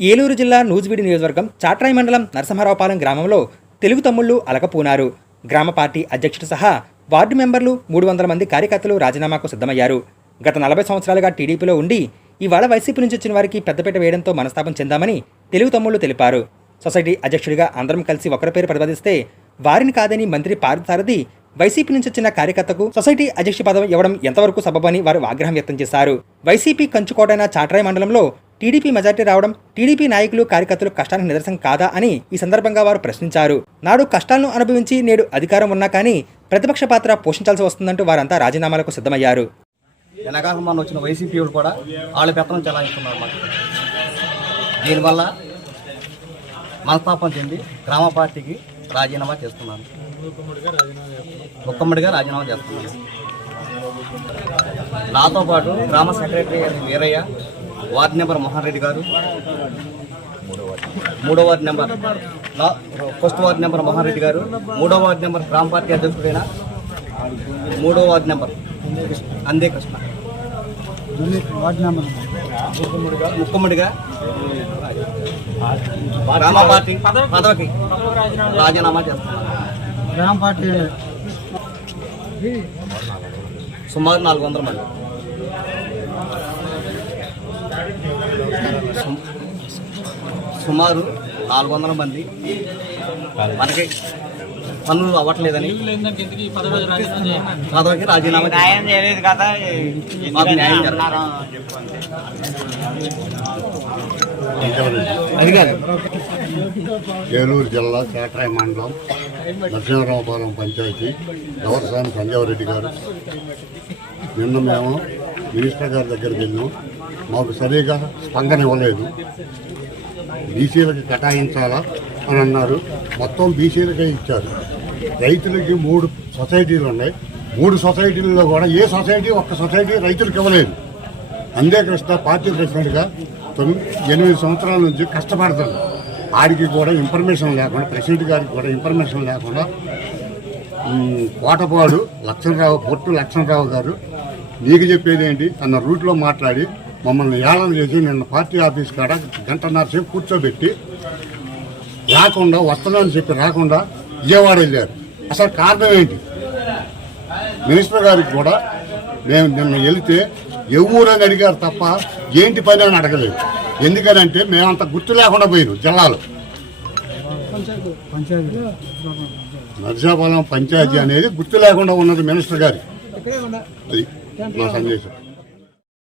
ఏలూరు జిల్లా నూజివీడు నియోజకవర్గం చాట్రాయి మండలం నరసింహారావుపాలెం గ్రామంలో తెలుగు తమ్ముళ్లు అలకపోనారు. గ్రామ పార్టీ అధ్యక్షుడు సహా వార్డు మెంబర్లు 300 మంది కార్యకర్తలు రాజీనామాకు సిద్ధమయ్యారు. గత 40 సంవత్సరాలుగా టీడీపీలో ఉండి ఇవాళ వైసీపీ నుంచి వచ్చిన వారికి పెద్దపీట వేయడంతో మనస్తాపం చెందామని తెలుగు తమ్ముళ్లు తెలిపారు. సొసైటీ అధ్యక్షుడిగా అందరం కలిసి ఒకరి పేరు ప్రతిపాదిస్తే వారిని కాదని మంత్రి పార్థసారథి వైసీపీ నుంచి వచ్చిన కార్యకర్తకు సొసైటీ అధ్యక్ష పదవి ఇవ్వడం ఎంతవరకు సబబని వారు ఆగ్రహం వ్యక్తం చేశారు. వైసీపీ కంచుకోటైన చాట్రాయి మండలంలో టీడీపీ మెజార్టీ రావడం టీడీపీ నాయకులు కార్యకర్తలు కష్టానికి నిదర్శనం కాదా అని ఈ సందర్భంగా వారు ప్రశ్నించారు. నాడు కష్టాలను అనుభవించి నేడు అధికారం ఉన్నా కానీ ప్రతిపక్ష పాత్ర పోషించాల్సి వస్తుందంటూ వారంతా రాజీనామాలకు సిద్ధమయ్యారు. వెనకాల వచ్చిన వైసీపీ కూడా వాళ్ళ పెత్తనం చెలాయిస్తున్నారు. దీనివల్ల మనస్తాపం చెంది గ్రామ పార్టీకి రాజీనామా చేస్తున్నాను. ముక్కమ్మడిగా రాజీనామా చేస్తున్నాను. నాతో పాటు గ్రామ secretary Veerayya, ward number Mohan Reddy garu, first ward number Mohan Reddy garu, 3వ వార్డు నెంబర్ గ్రామ పార్టీ అధ్యక్షుడైన 3వ వార్డు నెంబర్ అందే కృష్ణ, ముక్కమ్మడిగా గ్రామ పార్టీ పదవికి రాజీనామా చేస్తున్నారు. గ్రామ పార్టీ సుమారు 400 మంది. సుమారు 400 మంది మనకి పనులు అవ్వట్లేదని పదవికి రాజీనామా చేయలేదు కదా. ఏలూరు జిల్లా చాట్రాయి మండలం నరసింహారావుపాలెం పంచాయతీ గవర్సాని సంజీవరెడ్డి గారు. నిన్న మేము మినిస్టర్ గారి దగ్గరికి వెళ్ళాం. మాకు సరిగా స్పందన ఇవ్వలేదు. బీసీలకి కేటాయించాలా అని అన్నారు. మొత్తం బీసీలకే ఇచ్చారు. రైతులకి 3 సొసైటీలు ఉన్నాయి. 3 సొసైటీల్లో కూడా ఏ సొసైటీ ఒక్క సొసైటీ రైతులకు ఇవ్వలేదు. అందే కృష్ణ పార్టీ ప్రెసిడెంట్గా 8 సంవత్సరాల నుంచి కష్టపడతాడు. ఆడికి కూడా ఇన్ఫర్మేషన్ లేకుండా, ప్రెసిడెంట్ గారికి కూడా ఇన్ఫర్మేషన్ లేకుండా కోటపాడు పొట్టు లక్ష్మణరావు గారు నీకు చెప్పేది ఏంటి అన్న రూట్లో మాట్లాడి మమ్మల్ని ఏళన చేసి నిన్న పార్టీ ఆఫీస్ కాడ 1.5 గంట సేపు కూర్చోబెట్టి రాకుండా వస్తున్నానని చెప్పి రాకుండా విజయవాడ వెళ్ళారు. అసలు కారణం ఏంటి? మినిస్టర్ గారికి కూడా మేము నిన్న వెళితే ఎవరని అడిగారు తప్ప ఏంటి పని అని అడగలేదు. ఎందుకనంటే మేమంత గుర్తు లేకుండా పోయినాం. జిల్లాలో నరసింహారావుపాలెం పంచాయతీ అనేది గుర్తు లేకుండా ఉన్నది మినిస్టర్ గారి. అది నా సందేశం.